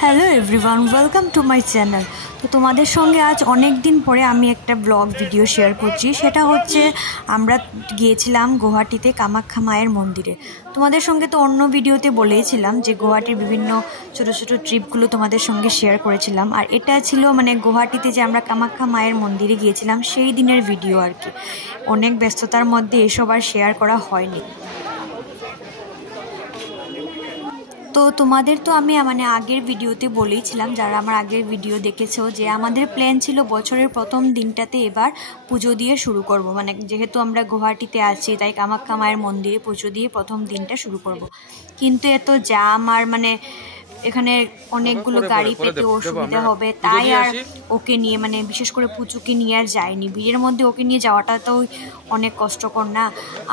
Hello everyone, welcome to my channel. তো তোমাদের সঙ্গে আজ অনেক দিন পরে আমি একটা ব্লগ ভিডিও শেয়ার করছি। সেটা হচ্ছে আমরা গিয়েছিলাম গুয়াহাটিতে কামাখ্যা মায়ের মন্দিরে। তোমাদের সঙ্গে তো অন্য ভিডিওতে বলেইছিলাম যে গুয়াহাটির বিভিন্ন ছোটো ছোটো ট্রিপগুলো তোমাদের সঙ্গে শেয়ার করেছিলাম, আর এটা ছিল মানে গুয়াহাটিতে যে আমরা কামাখ্যা মায়ের মন্দিরে গিয়েছিলাম সেই দিনের ভিডিও আর কি। অনেক ব্যস্ততার মধ্যে এসব আর শেয়ার করা হয়নি। তো তোমাদের তো আমি মানে আগের ভিডিওতে বলেইছিলাম, যারা আমার আগের ভিডিও দেখেছো, যে আমাদের প্ল্যান ছিল বছরের প্রথম দিনটাতে এবার পুজো দিয়ে শুরু করব। মানে যেহেতু আমরা গুয়াহাটিতে আছি তাই কামাখ্যা মায়ের মন্দিরে পুজো দিয়ে প্রথম দিনটা শুরু করব। কিন্তু এত জাম আর মানে এখানে অনেকগুলো গাড়ি পেতে অসুবিধা হবে, তাই আর ওকে নিয়ে মানে বিশেষ করে পুজোকে নিয়ে আর যায়নি। ভিড়ের মধ্যে ওকে নিয়ে যাওয়াটা তো অনেক কষ্টকর না।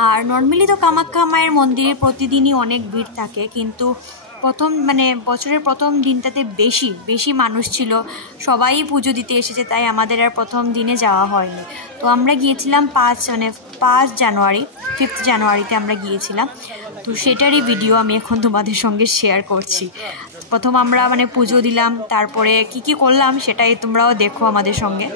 আর নর্মালি তো কামাখ্যা মায়ের মন্দিরে প্রতিদিনই অনেক ভিড় থাকে, কিন্তু প্রথম মানে বছরের প্রথম দিনটাতে বেশি মানুষ ছিল, সবাই পুজো দিতে এসেছে, তাই আমাদের আর প্রথম দিনে যাওয়া হয়নি। তো আমরা গিয়েছিলাম 5 জানুয়ারি 5 জানুয়ারিতে আমরা গিয়েছিলাম। তো সেটারই ভিডিও আমি এখন তোমাদের সঙ্গে শেয়ার করছি। প্রথম আমরা মানে পুজো দিলাম, তারপরে কি করলাম সেটাই তোমরাও দেখো আমাদের সঙ্গে।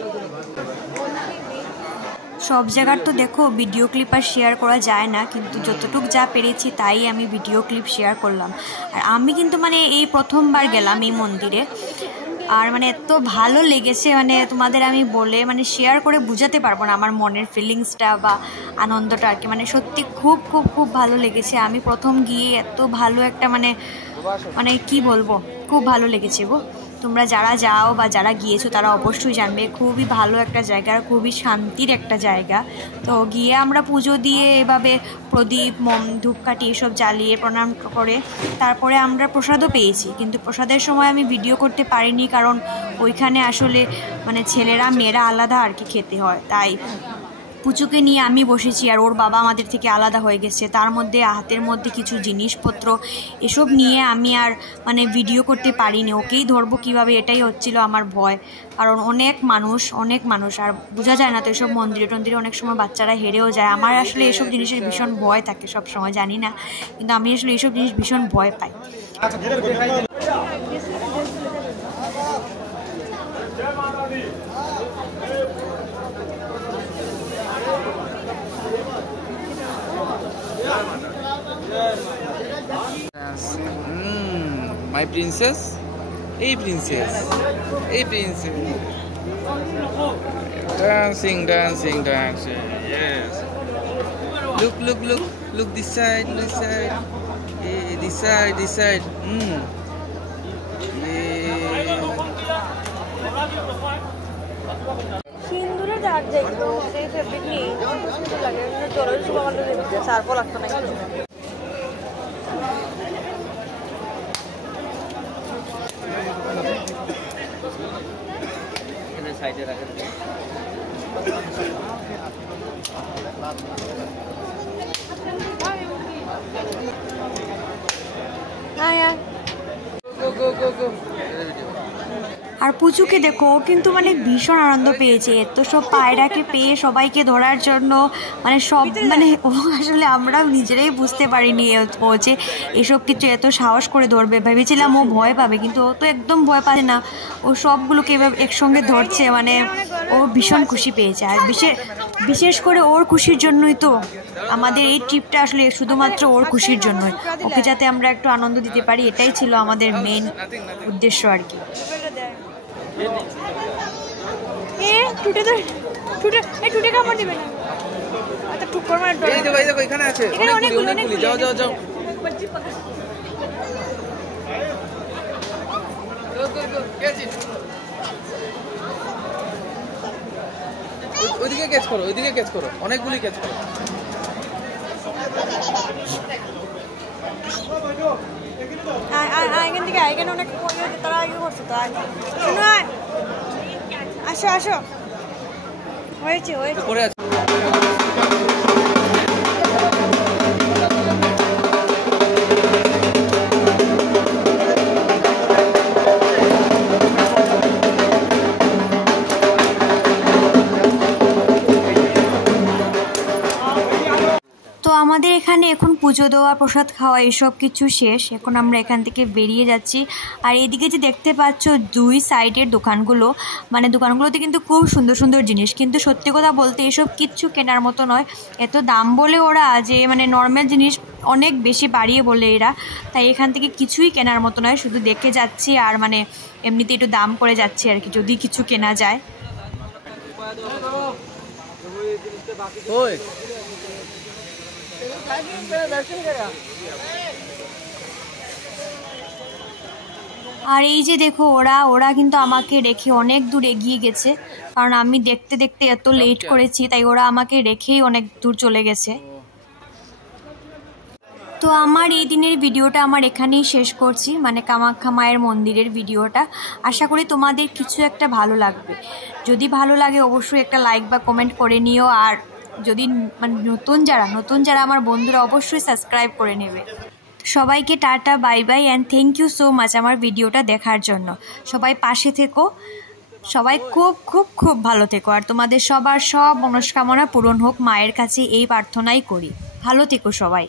সব জায়গার তো দেখো ভিডিও ক্লিপ আর শেয়ার করা যায় না, কিন্তু যতটুকু যা পেরেছি তাই আমি ভিডিও ক্লিপ শেয়ার করলাম। আর আমি কিন্তু মানে এই প্রথমবার গেলাম এই মন্দিরে, আর মানে এত ভালো লেগেছে, মানে তোমাদের আমি বলে মানে শেয়ার করে বুঝাতে পারবো না আমার মনের ফিলিংসটা বা আনন্দটা আর কি। মানে সত্যি খুব খুব খুব ভালো লেগেছে। আমি প্রথম গিয়ে এত ভালো একটা মানে কি বলবো, খুব ভালো লেগেছে গো। তোমরা যারা যাও বা যারা গিয়েছো তারা অবশ্যই জানবে, খুবই ভালো একটা জায়গা, খুবই শান্তির একটা জায়গা। তো গিয়ে আমরা পুজো দিয়ে এভাবে প্রদীপ ধূপকাঠি এসব জ্বালিয়ে প্রণাম করে তারপরে আমরা প্রসাদও পেয়েছি। কিন্তু প্রসাদের সময় আমি ভিডিও করতে পারিনি, কারণ ওইখানে আসলে মানে ছেলেরা মেয়েরা আলাদা আর কি খেতে হয়, তাই পুচুকে নিয়ে আমি বসেছি আর ওর বাবা আমাদের থেকে আলাদা হয়ে গেছে। তার মধ্যে হাতের মধ্যে কিছু জিনিসপত্র এসব নিয়ে আমি আর মানে ভিডিও করতে পারিনি। ওকেই ধরবো কিভাবে, এটাই হচ্ছিল আমার ভয়, কারণ অনেক মানুষ আর বোঝা যায় না তো এসব মন্দিরে টন্দিরে অনেক সময় বাচ্চারা হেরেও যায়। আমার আসলে এসব জিনিসের ভীষণ ভয় থাকে সব সময়, জানি না, কিন্তু আমি আসলে এসব জিনিস ভীষণ ভয় পাই। My princess, hey princess, dancing, yes. Look this side, hey, this side, yeah. সিন্দুরে যার দেখলো সেই ফেব্রিক নিয়ে সুন্দর লাগে, জলের সুবাগন্ধ দিচ্ছে, সার্ফও লাগতো না। সাইডে রাখেন। Go. আর পুচুকে দেখো, ও কিন্তু মানে ভীষণ আনন্দ পেয়েছে এত সব পায়রাকে পেয়ে সবাইকে ধরার জন্য, মানে সব মানে ও আসলে আমরাও নিজেরাই বুঝতে পারিনি ও যে এসব কিছু এত সাহস করে ধরবে। ভেবেছিলাম ও ভয় পাবে, কিন্তু ও তো একদম ভয় পায় না, ও সবগুলোকে এভাবে একসঙ্গে ধরছে, মানে ও ভীষণ খুশি পেয়েছে। আর বিশেষ করে ওর খুশির জন্যই তো আমাদের এই ট্রিপটা, আসলে শুধুমাত্র ওর খুশির জন্যই, ওকে যাতে আমরা একটু আনন্দ দিতে পারি, এটাই ছিল আমাদের মেন উদ্দেশ্য আর কি। টুটে কামড় দিবে না, আচ্ছা টুক করে মার। এই দেখো এখানে আছে অনেকগুলি, যাও ওইদিকে ক্যাচ করো, অনেকগুলি ক্যাচ করো। এখান থেকে এখানে অনেক তারা আগে করছে তো। আসো হয়েছে পরে আছে। আমাদের এখানে এখন পুজো দেওয়া, প্রসাদ খাওয়া এসব কিছু শেষ। এখন আমরা এখান থেকে বেরিয়ে যাচ্ছি। আর এইদিকে যে দেখতে পাচ্ছ দুই সাইডের দোকানগুলো, মানে দোকানগুলোতে কিন্তু খুব সুন্দর সুন্দর জিনিস, কিন্তু সত্যি কথা বলতে এসব কিচ্ছু কেনার মতো নয়। এত দাম বলে ওরা যে মানে নর্মাল জিনিস অনেক বেশি বাড়িয়ে বলে এরা, তাই এখান থেকে কিছুই কেনার মতো নয়, শুধু দেখে যাচ্ছি আর মানে এমনিতে একটু দাম করে যাচ্ছি আর কি, যদি কিছু কেনা যায়। আর এই যে দেখো ওরা কিন্তু আমাকে রেখে অনেক দূর এগিয়ে গেছে, কারণ আমি দেখতে দেখতে এত লেট করেছি, তাই ওরা আমাকে রেখেই অনেক দূর চলে গেছে। তো আমার এই দিনের ভিডিওটা আমার এখানেই শেষ করছি, মানে কামাখ্যা মায়ের মন্দিরের ভিডিওটা। আশা করি তোমাদের কিছু একটা ভালো লাগবে। যদি ভালো লাগে অবশ্যই একটা লাইক বা কমেন্ট করে নিও। আর যদি মানে নতুন যারা আমার বন্ধুরা অবশ্যই সাবস্ক্রাইব করে নেবে। সবাইকে টাটা, bye bye and thank you so much আমার ভিডিওটা দেখার জন্য। সবাই পাশে থেকো, সবাই খুব খুব খুব ভালো থেকো। আর তোমাদের সবার সব মনস্কামনা পূরণ হোক মায়ের কাছে, এই প্রার্থনাই করি। ভালো থেকো সবাই।